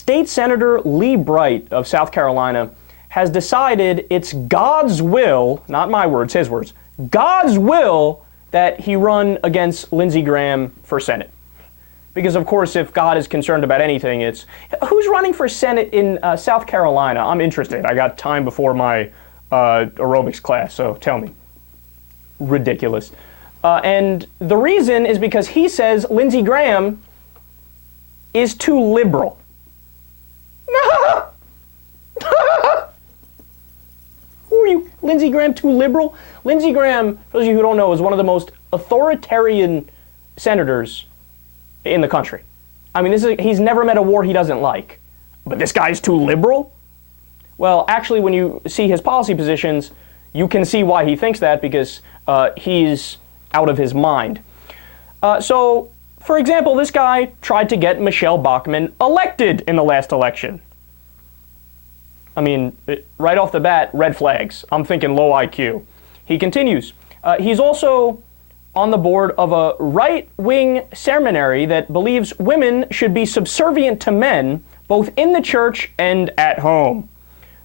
State Senator Lee Bright of South Carolina has decided it's God's will, not my words, his words, God's will that he run against Lindsey Graham for Senate. Because, of course, if God is concerned about anything, it's who's running for Senate in South Carolina? I'm interested. I got time before my aerobics class, so tell me. Ridiculous. And the reason is because he says Lindsey Graham is too liberal. Who are you? Lindsey Graham too liberal? Lindsey Graham, for those of you who don't know, is one of the most authoritarian senators in the country. I mean, he's never met a war he doesn't like. But this guy's too liberal? Well, actually, when you see his policy positions, you can see why he thinks that, because he's out of his mind. So, for example, this guy tried to get Michele Bachmann elected in the last election. I mean, right off the bat, red flags. I'm thinking low IQ. He continues. He's also on the board of a right-wing seminary that believes women should be subservient to men, both in the church and at home.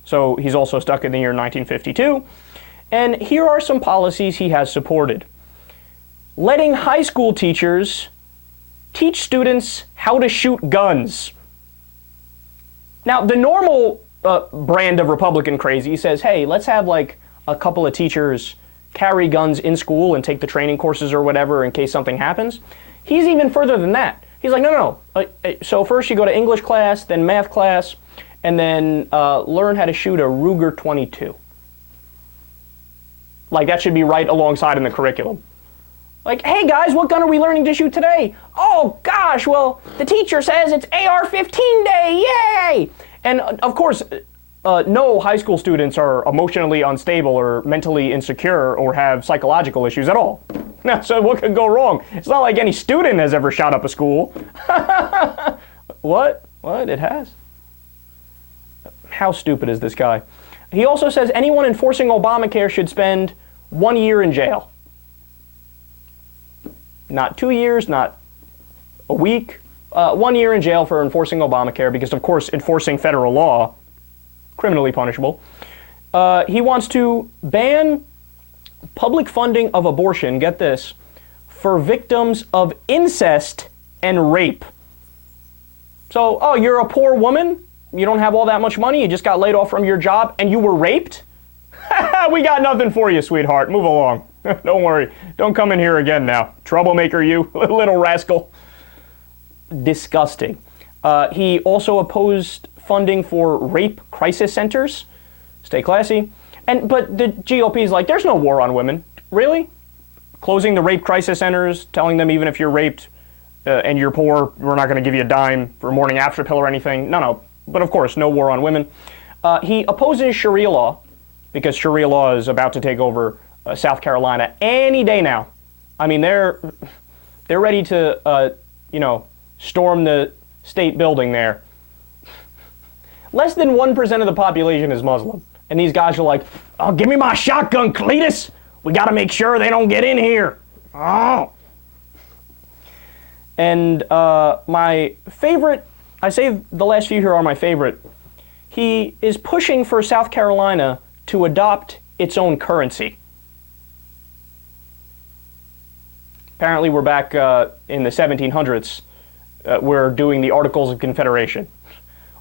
So he's also stuck in the year 1952. And here are some policies he has supported. Letting high school teachers teach students how to shoot guns. Now, the normal brand of Republican crazy says, hey, let's have like a couple of teachers carry guns in school and take the training courses or whatever in case something happens. He's even further than that. He's like, no. So first you go to English class, then math class, and then learn how to shoot a Ruger 22. Like, that should be right alongside in the curriculum. Like, hey guys, what gun are we learning to shoot today? Oh gosh, well, the teacher says it's AR-15 day, yay! And of course, no high school students are emotionally unstable or mentally insecure or have psychological issues at all. So what could go wrong? It's not like any student has ever shot up a school. What? It has? How stupid is this guy? He also says anyone enforcing Obamacare should spend 1 year in jail. Not 2 years, not a week. 1 year in jail for enforcing Obamacare, because of course enforcing federal law, criminally punishable. He wants to ban public funding of abortion, get this, for victims of incest and rape. So, oh, you're a poor woman? You don't have all that much money? You just got laid off from your job and you were raped? We got nothing for you, sweetheart. Move along. Don't worry. Don't come in here again now. Troublemaker, you little rascal. Disgusting. He also opposed funding for rape crisis centers. Stay classy. But the GOP is like, there's no war on women. Really? Closing the rape crisis centers, telling them even if you're raped and you're poor, we're not going to give you a dime for a morning after pill or anything. No. But of course, no war on women. He opposes Sharia law, because Sharia law is about to take over South Carolina any day now. I mean, they're ready to, storm the state building there. Less than 1% of the population is Muslim. And these guys are like, oh, give me my shotgun, Cletus. We got to make sure they don't get in here. Oh. And my favorite, I say the last few here are my favorite. He is pushing for South Carolina to adopt its own currency. Apparently we're back in the 1700s. We're doing the Articles of Confederation,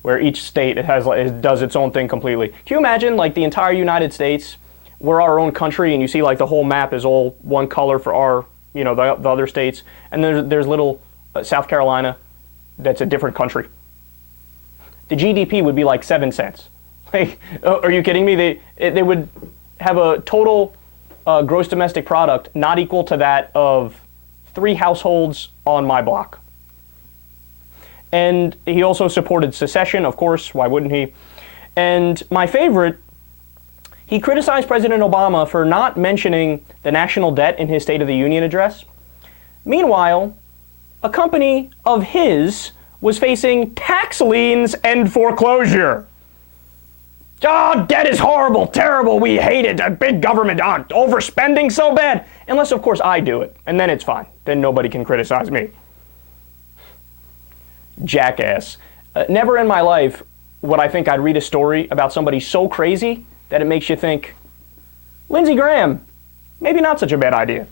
where each state does its own thing completely. Can you imagine, like, the entire United States, we're our own country, and you see, like, the whole map is all one color for our, the other states, and there's little South Carolina that's a different country. The GDP would be like 7 cents. Like, are you kidding me? They would have a total gross domestic product not equal to that of 3 households on my block. And he also supported secession, of course, why wouldn't he? And my favorite, he criticized President Obama for not mentioning the national debt in his State of the Union address. Meanwhile, a company of his was facing tax liens and foreclosure. Oh, debt is horrible, terrible, we hate it, a big government, overspending so bad. Unless, of course, I do it, and then it's fine. Then nobody can criticize me. Jackass. Never in my life would I think I'd read a story about somebody so crazy that it makes you think, Lindsey Graham, maybe not such a bad idea.